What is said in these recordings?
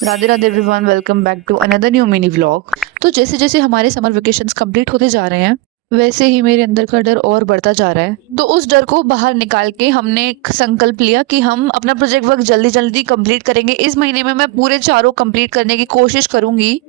Radhe Radhe everyone, welcome back to another new mini vlog. तो जैसे जैसे हमारे समर वेकेशंस कंप्लीट होते जा रहे हैं, वैसे ही मेरे अंदर का डर और बढ़ता जा रहा है। तो उस डर को बाहर निकाल के हमने एक संकल्प लिया कि हम अपना प्रोजेक्ट वर्क जल्दी जल्दी कंप्लीट करेंगे। इस महीने में मैं पूरे चारों कंप्लीट करने की कोशिश करूंगी।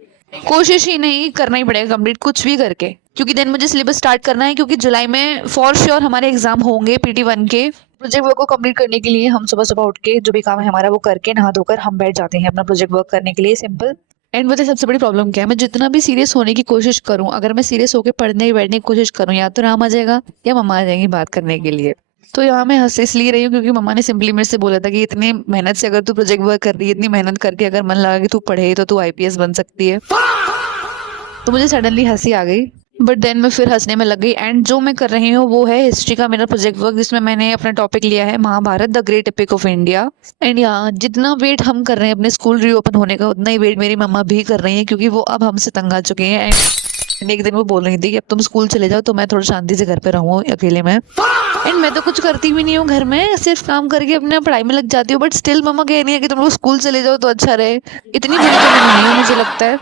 कोशिश ही नहीं, करना ही पड़ेगा कंप्लीट कुछ भी करके, क्योंकि देन मुझे सिलेबस स्टार्ट करना है। क्योंकि जुलाई में फॉर श्योर हमारे एग्जाम होंगे PT1 के। प्रोजेक्ट वर्क को कंप्लीट करने के लिए हम सुबह सुबह उठ के जो भी काम है हमारा वो करके नहा धोकर हम बैठ जाते हैं अपना प्रोजेक्ट वर्क करने के लिए। सिंपल एंड बताइए सबसे बड़ी प्रॉब्लम क्या है, मैं जितना भी सीरियस होने की कोशिश करूं, अगर मैं सीरियस होकर पढ़ने बैठने की कोशिश करूं, या तो राम आ जाएगा या मम्मा आ जाएंगी बात करने के लिए। तो यहाँ मैं हंस इसलिए रही हूँ क्योंकि मम्मा ने सिंपली मेरे से बोला था कि इतनी मेहनत से अगर तू प्रोजेक्ट वर्क कर रही है, इतनी मेहनत करके अगर मन लगा कि तू पढ़े तो तू IPS बन सकती है। तो मुझे सडनली हंसी आ गई, बट देन मैं फिर हंसने में लग गई। एंड जो मैं कर रही हूँ वो है हिस्ट्री का मेरा प्रोजेक्ट वर्क, जिसमें मैंने अपना टॉपिक लिया है Mahabharat the great epic of India. And यहाँ जितना वेट हम कर रहे हैं अपने स्कूल रीओपन होने का, उतना ही वेट मेरी मम्मा भी कर रही है, क्योंकि वो अब हमसे तंग आ चुके हैं। एंड एक दिन वो बोल रही थी कि अब तुम स्कूल चले जाओ तो मैं थोड़ा शांति से घर पे रहूँ अकेले में। एंड मैं तो कुछ करती भी नहीं हूँ घर में, सिर्फ काम करके अपने पढ़ाई में लग जाती हूँ। बट स्टिल मम्मा कह रही है कि तुम लोग स्कूल चले जाओ तो अच्छा रहे। इतनी बुरी तो मैं नहीं हूँ, मुझे लगता है।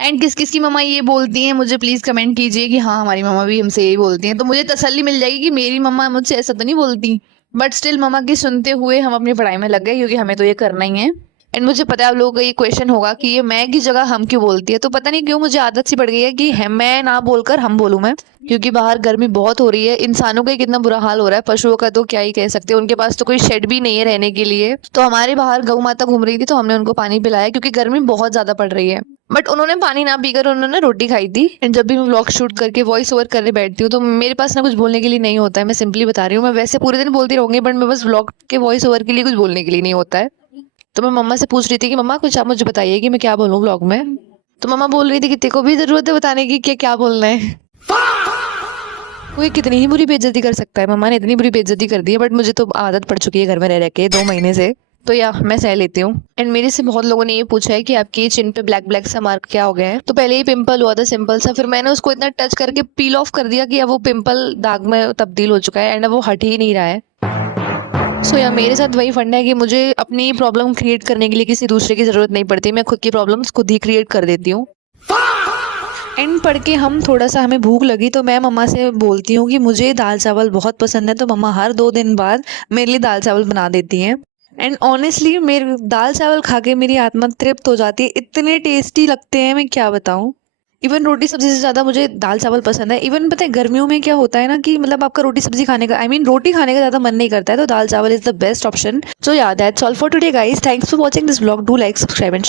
एंड किस किस की मम्मा ये बोलती हैं मुझे प्लीज कमेंट कीजिए कि हाँ हमारी मम्मा भी हमसे यही बोलती हैं, तो मुझे तसल्ली मिल जाएगी कि मेरी मम्मा मुझसे ऐसा तो नहीं बोलती। बट स्टिल मम्मा की सुनते हुए हम अपनी पढ़ाई में लग गए, क्योंकि हमें तो ये करना ही है। एंड मुझे पता है आप लोगों का ये क्वेश्चन होगा कि ये मैं की जगह हम क्यों बोलती है। तो पता नहीं क्यों मुझे आदत सी पड़ गई है कि मैं ना बोलकर हम बोलूं मैं, क्योंकि बाहर गर्मी बहुत हो रही है। इंसानों का ही कितना बुरा हाल हो रहा है, पशुओं का तो क्या ही कह सकते हैं, उनके पास तो कोई शेड भी नहीं है रहने के लिए। तो हमारे बाहर गौ माता घूम रही थी तो हमने उनको पानी पिलाया, क्योंकि गर्मी बहुत ज्यादा पड़ रही है। बट उन्होंने पानी ना पीकर उन्होंने रोटी खाई थी। एंड जब भी मैं व्लॉग शूट करके वॉइस ओवर करने बैठती हूँ तो मेरे पास ना कुछ बोलने के लिए नहीं होता है। मैं सिंपली बता रही हूँ, मैं वैसे पूरे दिन बोलती रहूंगी, बट मैं बस व्लॉग के वॉइस ओवर के लिए कुछ बोलने के लिए नहीं होता है। तो मैं मम्मा से पूछ रही थी कि मम्मा कुछ आप मुझे बताइए कि मैं क्या बोलूँ व्लॉग में। तो मम्मा बोल रही थी कि तेरे को भी जरूरत है बताने की कि क्या बोलना है। कोई कितनी ही बुरी बेइज्जती कर सकता है, मम्मा ने इतनी बुरी बेइज्जती कर दी है। बट मुझे तो आदत पड़ चुकी है घर में रह रह के 2 महीने से, तो या मैं सह लेती हूँ। एंड मेरे से बहुत लोगों ने ये पूछा है कि आपकी चिन पे ब्लैक ब्लैक सा मार्क क्या हो गया है। तो पहले ही पिंपल हुआ था सिंपल सा, फिर मैंने उसको इतना टच करके पील ऑफ कर दिया कि अब वो पिंपल दाग में तब्दील हो चुका है। एंड अब वो हट ही नहीं रहा है। सो या मेरे साथ वही फंडा है कि मुझे अपनी प्रॉब्लम क्रिएट करने के लिए किसी दूसरे की जरूरत नहीं पड़ती, मैं खुद की प्रॉब्लम्स खुद ही क्रिएट कर देती हूँ। एंड पढ़ के हम थोड़ा सा हमें भूख लगी तो मैं मम्मा से बोलती हूँ कि मुझे दाल चावल बहुत पसंद है, तो मम्मा हर 2 दिन बाद मेरे लिए दाल चावल बना देती हैं। एंड ऑनेस्टली मेरे दाल चावल खा के मेरी आत्मा तृप्त हो जाती है, इतने टेस्टी लगते हैं मैं क्या बताऊँ। इवन रोटी सब्जी से ज्यादा मुझे दाल चावल पसंद है। इवन पता है गर्मियों में क्या होता है ना कि मतलब आपका रोटी सब्जी खाने का रोटी खाने का ज्यादा मन नहीं करता है, तो दाल चावल इज द बेस्ट ऑप्शन। सो या that's all for today guys, thanks for watching this vlog, do like subscribe and